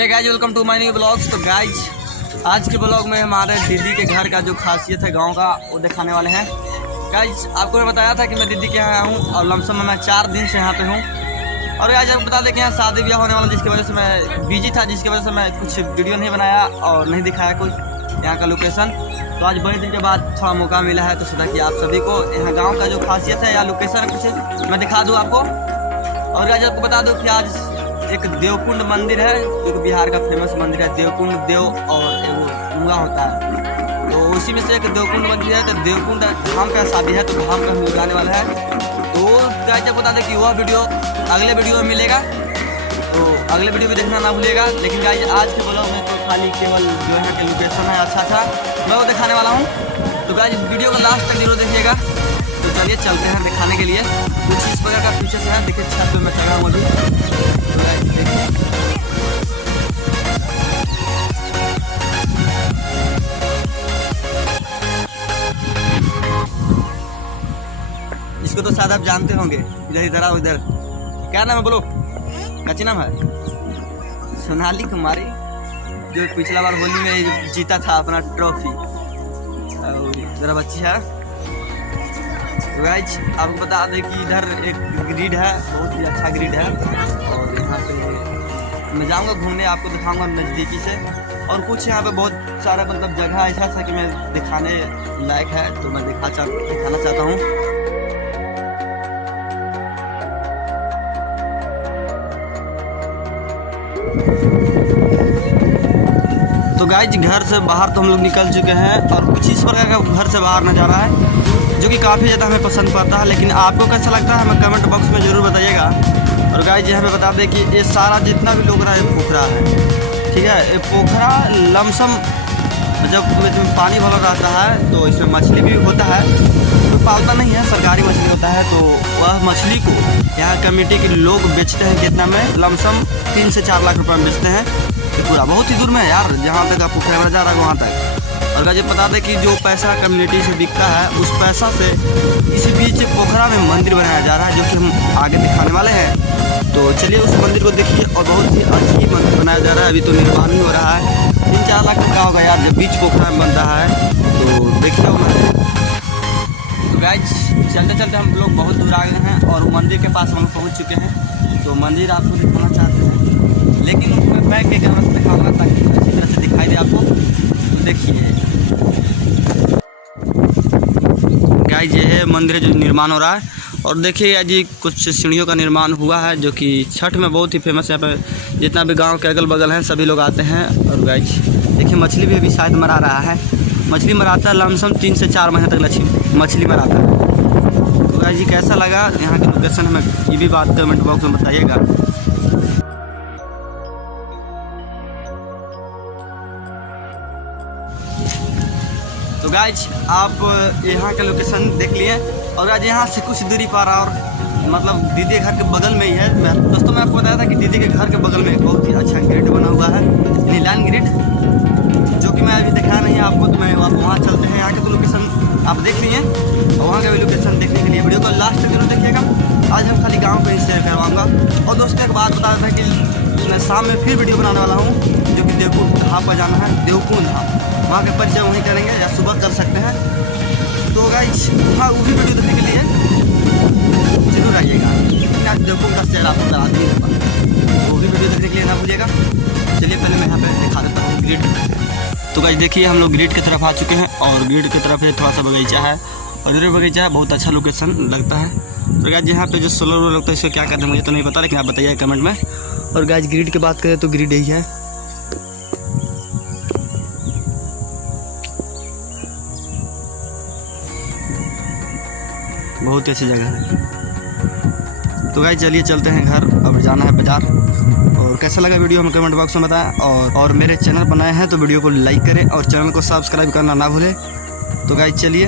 Hey guys, welcome to my new blogs. तो guys, आज के ब्लॉग में हमारे दीदी के घर का जो खासियत है गांव का वो दिखाने वाले हैं। गाइज, आपको मैं बताया था कि मैं दीदी के यहाँ आया हूँ और लमसम में मैं 4 दिन से यहाँ पे हूँ। और गाइज, आपको बता दें कि यहाँ शादी ब्याह होने वाला, जिसकी वजह से मैं बिजी था, जिसकी वजह से मैं कुछ वीडियो नहीं बनाया और नहीं दिखाया कुछ यहाँ का लोकेशन। तो आज बड़े दिन के बाद थोड़ा मौका मिला है तो सोचा कि आप सभी को यहाँ गाँव का जो खासियत है या लोकेशन कुछ मैं दिखा दूँ आपको। और गाइज, आपको बता दूँ कि आज एक देवकुंड मंदिर है जो कि बिहार का फेमस मंदिर है। देवकुंड देव और एगो मुंगा होता है, तो उसी में से एक देवकुंड मंदिर है। तो देवकुंड धाम का शादी है, तो धाम का हम जाने वाला है। तो गाइस, जब बता दें कि वह वीडियो अगले वीडियो में मिलेगा, तो अगले वीडियो भी देखना ना भूलिएगा। लेकिन गाइस, आज के ब्लॉग में तो खाली केवल जो है कि लोकेशन है अच्छा मैं वो दिखाने वाला हूँ। तो गाइस, वीडियो को लास्ट तक जरूर देखिएगा। तो चलिए चलते हैं दिखाने के लिए। कुछ इस प्रकार का फीचर्स है। देखिए, छत पे मैं चढ़ा हूँ अभी। तो गाइस देखिए, इसको तो शायद आप जानते होंगे। इधर आओ, इधर क्या नाम है बोलो, क्या नाम है? सोनाली कुमारी, जो पिछला बार होली में जीता था अपना ट्रॉफी। मेरा बच्ची है। तो गाइस, आपको बता दें कि इधर एक ग्रिड है, बहुत ही अच्छा ग्रिड है। और यहाँ पे मैं जाऊँगा घूमने, आपको दिखाऊंगा नज़दीकी से। और कुछ यहाँ पे बहुत सारा मतलब जगह ऐसा था कि मैं दिखाने लायक है, तो मैं दिखाना चाहता हूँ। तो गाइस, घर से बाहर तो हम लोग निकल चुके हैं और कुछ इस प्रकार का घर से बाहर नज़ारा है जो कि काफ़ी ज़्यादा हमें पसंद पड़ता है। लेकिन आपको कैसा लगता है हमें कमेंट बॉक्स में ज़रूर बताइएगा। और गाइस, यहाँ पे बता दें कि ये सारा जितना भी लोग रहा है पोखरा है, ठीक है। ये पोखरा लमसम जब इसमें पानी भरा रहता है तो इसमें मछली भी होता है। तो पालता नहीं है, सरकारी मछली होता है। तो वह मछली को यहाँ कमेटी के लोग बेचते हैं। कितना में? लमसम 3 से 4 लाख रुपये में बेचते हैं। तो पूरा बहुत ही दूर में है यार, जहाँ तक आप पोखरा जा रहा है वहाँ तक। और गाइस, बता दें कि जो पैसा कम्युनिटी से बिकता है, उस पैसा से इसी बीच पोखरा में मंदिर बनाया जा रहा है, जो कि हम आगे दिखाने वाले हैं। तो चलिए उस मंदिर को देखिए। और बहुत ही अच्छी मंदिर बनाया जा रहा है, अभी तो निर्माण ही हो रहा है। 3-4 लाख का होगा यार, जब बीच पोखरा में बन रहा है। तो देखिए मंदिर। तो गाइस, चलते चलते हम लोग बहुत दूर आ गए हैं और मंदिर के पास हम पहुँच चुके हैं। तो मंदिर आपको दिखाना चाहते हैं, लेकिन मैं बैक के कैमरा से दिखाऊंगा ताकि अच्छी तरह से दिखाई दे आपको। तो देखिए गाइस, ये है मंदिर जो निर्माण हो रहा है। और देखिए जी, कुछ सीढ़ियों का निर्माण हुआ है जो कि छठ में बहुत ही फेमस है। यहाँ पे जितना भी गांव के अगल बगल हैं सभी लोग आते हैं। और गाइस देखिए, मछली भी अभी शायद मरा रहा है। मछली मराता है लमसम 3 से 4 महीने तक मछली मराता है। तो गाइस जी, कैसा लगा यहाँ की लोकेशन हमें ये भी बात कमेंट बॉक्स में बताइएगा। तो गाइज, आप यहाँ का लोकेशन देख लिए। और आज यहाँ से कुछ दूरी पर और मतलब दीदी के घर के बगल में ही है। दोस्तों, मैं आपको बताया था कि दीदी के घर के बगल में एक बहुत ही अच्छा ग्रिड बना हुआ है, नीलान ग्रिड, जो कि मैं अभी दिखाया नहीं है आपको। तो मैं वहाँ चलते हैं। यहाँ के तो लोकेशन आप देख लिए, और वहाँ का भी लोकेशन देखने के लिए वीडियो को लास्ट तक जरूर देखिएगा। आज हम खाली गाँव को ही शेयर करवाऊँगा। और दोस्तों, एक बात बता था कि मैं शाम में फिर वीडियो बनाने वाला हूँ, जो कि देवकुंड धाम पर जाना है। देवकुंड धाम, वहाँ के परिचय वहीं करेंगे या सुबह कर सकते हैं। तो गाइस, हाँ, वो भी वीडियो देखने के लिए जरूर आइएगा। आज देवकुंड का शेयर आपको करा देंगे, तो वो भी वीडियो देखने के लिए ना भूलिएगा। चलिए पहले मैं यहाँ पे दिखा देता हूँ ग्रिड। तो गाइस देखिए, हम लोग ग्रिड की तरफ आ चुके हैं और ग्रिड की तरफ है थोड़ा सा बगीचा है। और इधर बगीचा है, बहुत अच्छा लोकेशन लगता है। तो गाइस, यहाँ पे जो सोलर लगता है इसको क्या कहते हैं मुझे तो नहीं पता, लेकिन आप बताइए कमेंट में। और गाइस, ग्रिड की बात करें तो ग्रिड यही है। बहुत ही अच्छी जगह है। तो गाइस, चलिए चलते हैं घर, अब जाना है बाजार। और कैसा लगा वीडियो हमें कमेंट बॉक्स में बताएं। और मेरे चैनल पर नए हैं तो वीडियो को लाइक करें और चैनल को सब्सक्राइब करना ना भूलें। तो गाइस, चलिए।